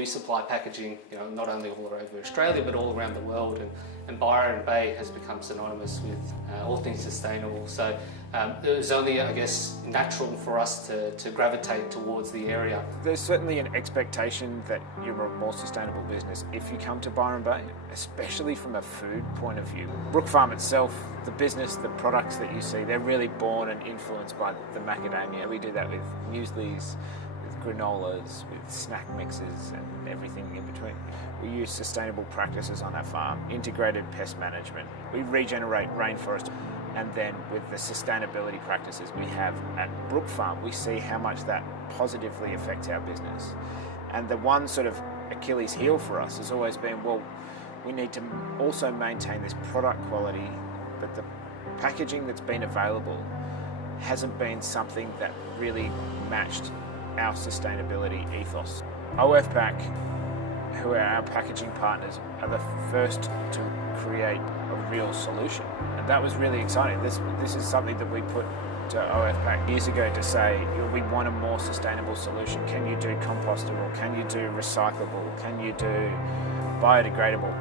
We supply packaging, not only all over Australia but all around the world, and Byron Bay has become synonymous with all things sustainable. So it was only, I guess, natural for us to gravitate towards the area. There's certainly an expectation that you're a more sustainable business if you come to Byron Bay, especially from a food point of view. Brookfarm itself, the business, the products that you see, they're really born and influenced by the macadamia. We do that with mueslis, granolas, with snack mixes and everything in between. We use sustainable practices on our farm, integrated pest management. We regenerate rainforest, and then with the sustainability practices we have at Brookfarm, we see how much that positively affects our business. And the one sort of Achilles heel for us has always been, well, we need to also maintain this product quality, but the packaging that's been available hasn't been something that really matched our sustainability ethos. OFPack, who are our packaging partners, are the first to create a real solution. And that was really exciting. This is something that we put to OFPack years ago to say, we want a more sustainable solution. Can you do compostable? Can you do recyclable? Can you do biodegradable?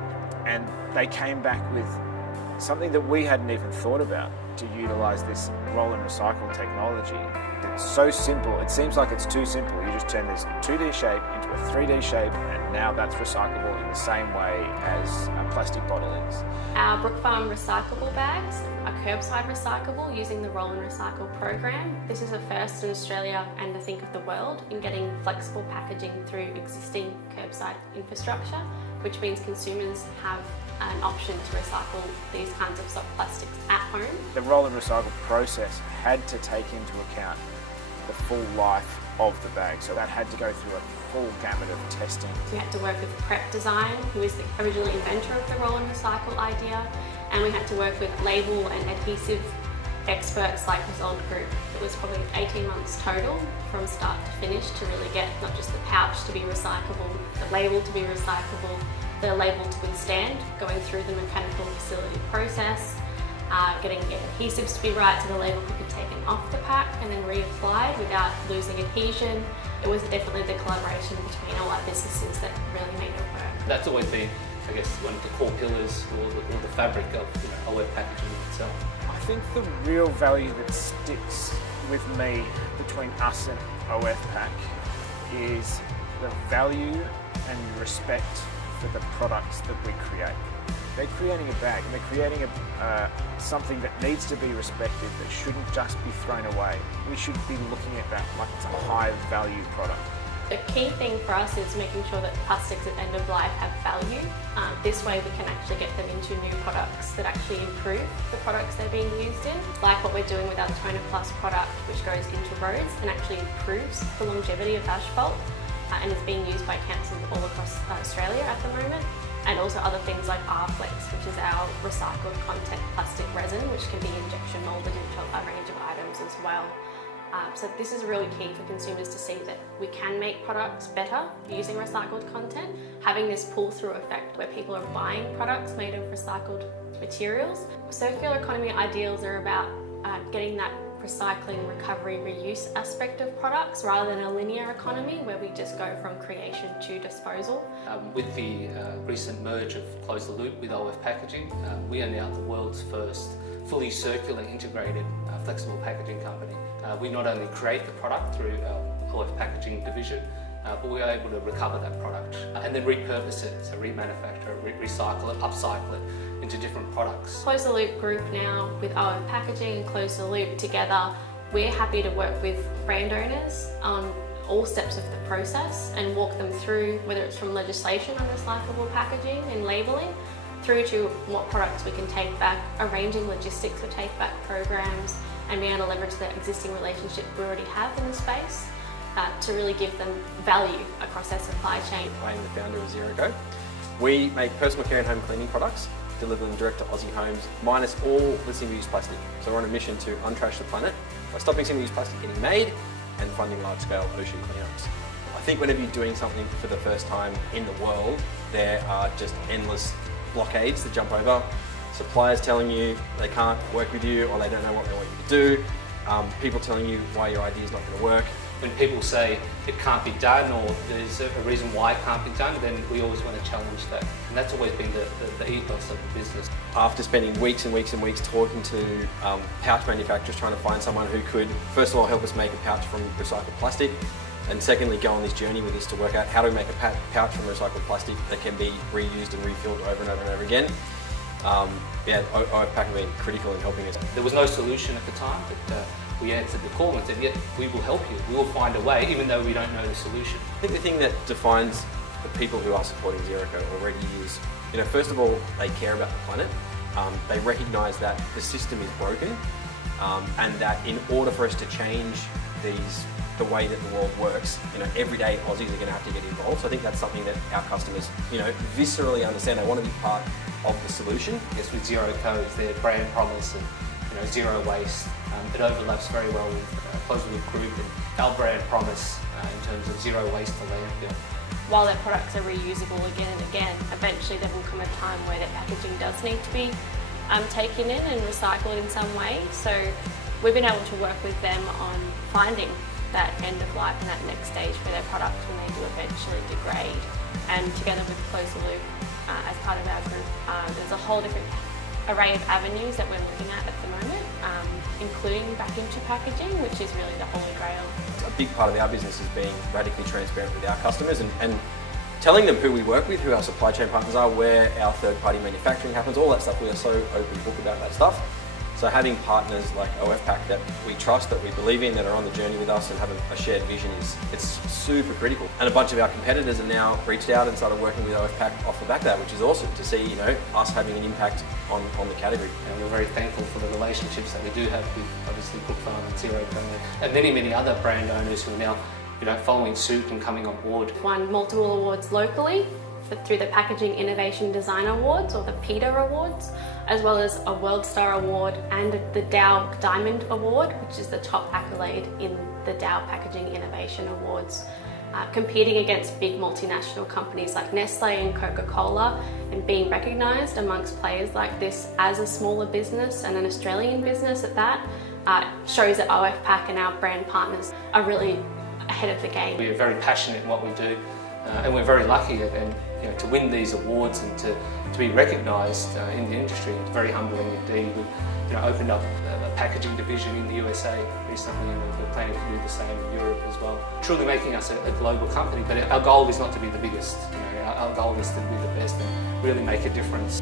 And they came back with something that we hadn't even thought about, to utilise this roll and recycle technology. It's so simple, it seems like it's too simple. You just turn this 2D shape into a 3D shape, and now that's recyclable in the same way as a plastic bottle is. Our Brookfarm recyclable bags are curbside recyclable using the roll and recycle program. This is a first in Australia and I think of the world in getting flexible packaging through existing curbside infrastructure, which means consumers have an option to recycle these kinds of soft plastics at home. The roll and recycle process had to take into account the full life of the bag, so that had to go through a full gamut of testing. We had to work with Prep Design, who is the original inventor of the roll and recycle idea, and we had to work with label and adhesive experts like Result Group. It was probably 18 months total from start to finish to really get not just the pouch to be recyclable, the label to be recyclable, the label to withstand, going through the mechanical facility process, getting the adhesives to be right so the label could be taken off the pack and then reapplied without losing adhesion. It was definitely the collaboration between all our businesses that really made it work. That's always been, I guess, one of the core pillars or the fabric of OF packaging itself. I think the real value that sticks with me between us and OFPack is the value and respect for the products that we create. They're creating a bag, and they're creating something that needs to be respected, that shouldn't just be thrown away. We should be looking at that like it's a high value product. The key thing for us is making sure that plastics at end of life have value. This way we can actually get them into new products that actually improve the products they're being used in. Like what we're doing with our Toner Plus product, which goes into roads and actually improves the longevity of asphalt and is being used by councils all across Australia at the moment. And also other things like R-Flex, which is our recycled content plastic resin, which can be injection molded into a range of items as well. So this is really key for consumers to see that we can make products better using recycled content, having this pull-through effect where people are buying products made of recycled materials. Circular economy ideals are about getting that recycling, recovery, reuse aspect of products rather than a linear economy where we just go from creation to disposal. With the recent merge of Close the Loop with OF Packaging, we are now the world's first fully circular integrated flexible packaging company. We not only create the product through our OF Packaging division, but we are able to recover that product and then repurpose it, so remanufacture it, recycle it, upcycle it into different products. Close the Loop Group now with OF Packaging and Close the Loop together, we're happy to work with brand owners on all steps of the process and walk them through whether it's from legislation on recyclable packaging and labelling through to what products we can take back, arranging logistics for take back programs and being able to leverage the existing relationship we already have in the space to really give them value across their supply chain. I am the founder of Zero Co. We make personal care and home cleaning products, deliver them direct to Aussie homes, minus all the single-use plastic. So we're on a mission to untrash the planet by stopping single-use plastic getting made and funding large-scale ocean cleanups. I think whenever you're doing something for the first time in the world, there are just endless blockades to jump over. Suppliers telling you they can't work with you or they don't know what they want you to do. People telling you why your idea is not going to work. when people say it can't be done or there's a reason why it can't be done, then we always want to challenge that. And that's always been the ethos of the business. After spending weeks and weeks and weeks talking to pouch manufacturers, trying to find someone who could, first of all, help us make a pouch from recycled plastic, and secondly, go on this journey with us to work out how to make a pouch from recycled plastic that can be reused and refilled over and over and over again. OFPAC have been critical in helping us. There was no solution at the time, but we answered the call and said, yeah, we will help you. We will find a way, even though we don't know the solution. I think the thing that defines the people who are supporting Zero Co already is, first of all, they care about the planet. They recognise that the system is broken, and that in order for us to change the way that the world works, everyday Aussies are going to have to get involved. So I think that's something that our customers, viscerally understand. They want to be part of the solution. I guess with Zero Co, is their brand promise and zero waste. It overlaps very well with Close the Loop Group and our brand promise in terms of zero waste to landfill. While their products are reusable again and again, eventually there will come a time where their packaging does need to be taken in and recycled in some way. So we've been able to work with them on finding that end of life and that next stage for their product when they do eventually degrade. And together with Close the Loop, as part of our group, there's a whole different array of avenues that we're looking at the moment, including back into packaging, which is really the holy grail. A big part of our business is being radically transparent with our customers and telling them who we work with, who our supply chain partners are, where our third-party manufacturing happens, all that stuff. We are so open book about that stuff. So having partners like OFPAC that we trust, that we believe in, that are on the journey with us and have a shared vision it's super critical. And a bunch of our competitors have now reached out and started working with OFPAC off the back of that, which is awesome to see, us having an impact on the category. And we're very thankful for the relationships that we do have with obviously Brookfarm and Zero Co and many other brand owners who are now following suit and coming on board. Won multiple awards locally through the Packaging Innovation Design Awards, or the PETA Awards, as well as a World Star Award and the Dow Diamond Award, which is the top accolade in the Dow Packaging Innovation Awards. Competing against big multinational companies like Nestle and Coca-Cola, and being recognised amongst players like this as a smaller business and an Australian business at that, shows that OFPAC and our brand partners are really ahead of the game. We are very passionate in what we do, and we're very lucky and to win these awards and to be recognised in the industry. It's very humbling indeed. We've opened up a packaging division in the USA recently, and we're planning to do the same in Europe as well. Truly making us a global company, but our goal is not to be the biggest. Our goal is to be the best and really make a difference.